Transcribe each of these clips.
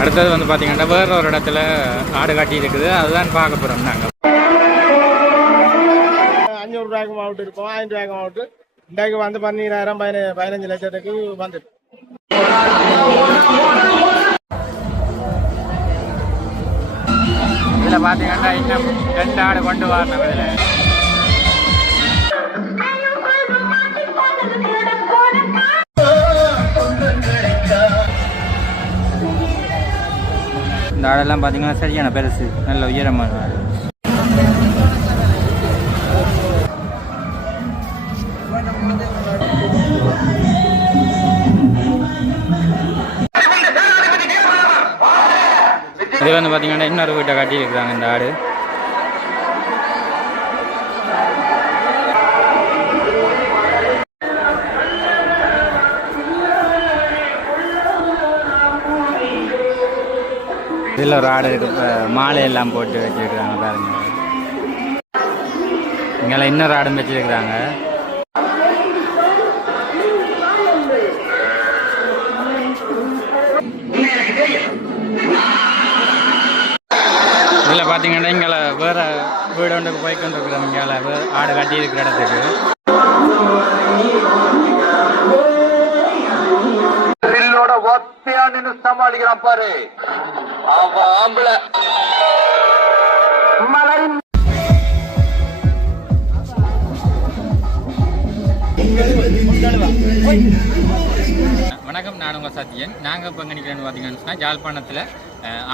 அடுத்தது வந்து பார்த்தீங்கன்னா வேற ஒரு இடத்துல ஆடு காட்டி இருக்குது, அதுதான் பார்க்க போகிறோம் நாங்கள். 500 ரூபாய்க்கு மாவுட்டு இருக்கும், 1000 ரூபாய்க்கு மாவுட்டு இன்றைக்கு வந்து 12,000 15 லட்சத்துக்கு வந்துட்டு. இதில் பார்த்தீங்கன்னா இன்னும் 2 ஆடு கொண்டு வரணும். இதில் இந்த ஆடெல்லாம் பார்த்தீங்கன்னா சரியான பெருசு, நல்ல உயரமான ஆடு. இது வந்து பார்த்தீங்கன்னா இன்னொரு வீட்டை கட்டியிருக்கிறாங்க இந்த ஆடு. இதில் ஒரு ஆடு இருக்கு, மாலையெல்லாம் போட்டு வச்சுருக்குறாங்க பாருங்க. இங்கெல்லாம் இன்னொரு ஆடும் வச்சுருக்குறாங்க. இதில் பார்த்தீங்கன்னா இங்கே வேறு வீடு ஒன்றுக்கு போய்கொண்டு இருக்கிறோம். இங்கே ஆடு கட்டி இருக்கிற இடத்துக்கு சமாளிக்கிறான் பாரு ஆம்பளை. வணக்கம், நான் உங்கள் சத்யன். நாங்கள் இப்போ எங்கே நிற்கிறேன்னு பார்த்தீங்கன்னு சொன்னால் யாழ்ப்பாணத்தில்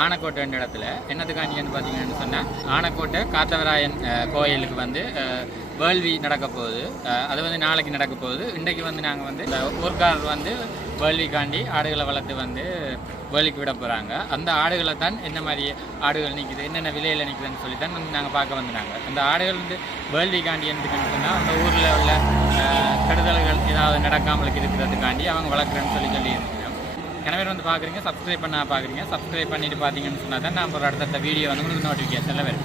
ஆனக்கோட்டை என்ற இடத்துல. என்னத்துக்காண்டின்னு பார்த்தீங்கன்னு சொன்னால் ஆனக்கோட்டை காத்தவராயன் கோயிலுக்கு வந்து வேள்வி நடக்க போகுது. அது வந்து நாளைக்கு நடக்க போகுது. இன்றைக்கு வந்து நாங்கள் வந்து இந்த ஊர்காரர் வந்து வேள்விக்காண்டி ஆடுகளை வளர்த்து வந்து வேலிக்கு விட போகிறாங்க. அந்த ஆடுகளை தான் என்ன மாதிரி ஆடுகள் நிற்குது, என்னென்ன விலையில் நிற்குதுன்னு சொல்லி தான் வந்து நாங்கள் பார்க்க வந்துனாங்க. அந்த ஆடுகள் வந்து வேள்விக்காண்டி எதுக்குன்னு சொன்னால் அந்த ஊரில் உள்ள கெடுதல்கள் ஏதாவது நடக்காமல் இருக்கிறதுக்காண்டி அவங்க வளர்க்குறேன்னு சொல்லியிருக்கோம். எனவே வந்து பார்க்குறீங்க, சப்ஸ்கிரைப் பண்ண பார்க்குறீங்க. சப்ஸ்கிரைப் பண்ணிட்டு பார்த்தீங்கன்னு சொன்னால் தான் நான் ஒரு அடுத்த வீடியோ வந்து உங்களுக்கு நோட்டிஃபிகேஷனில் வரும்.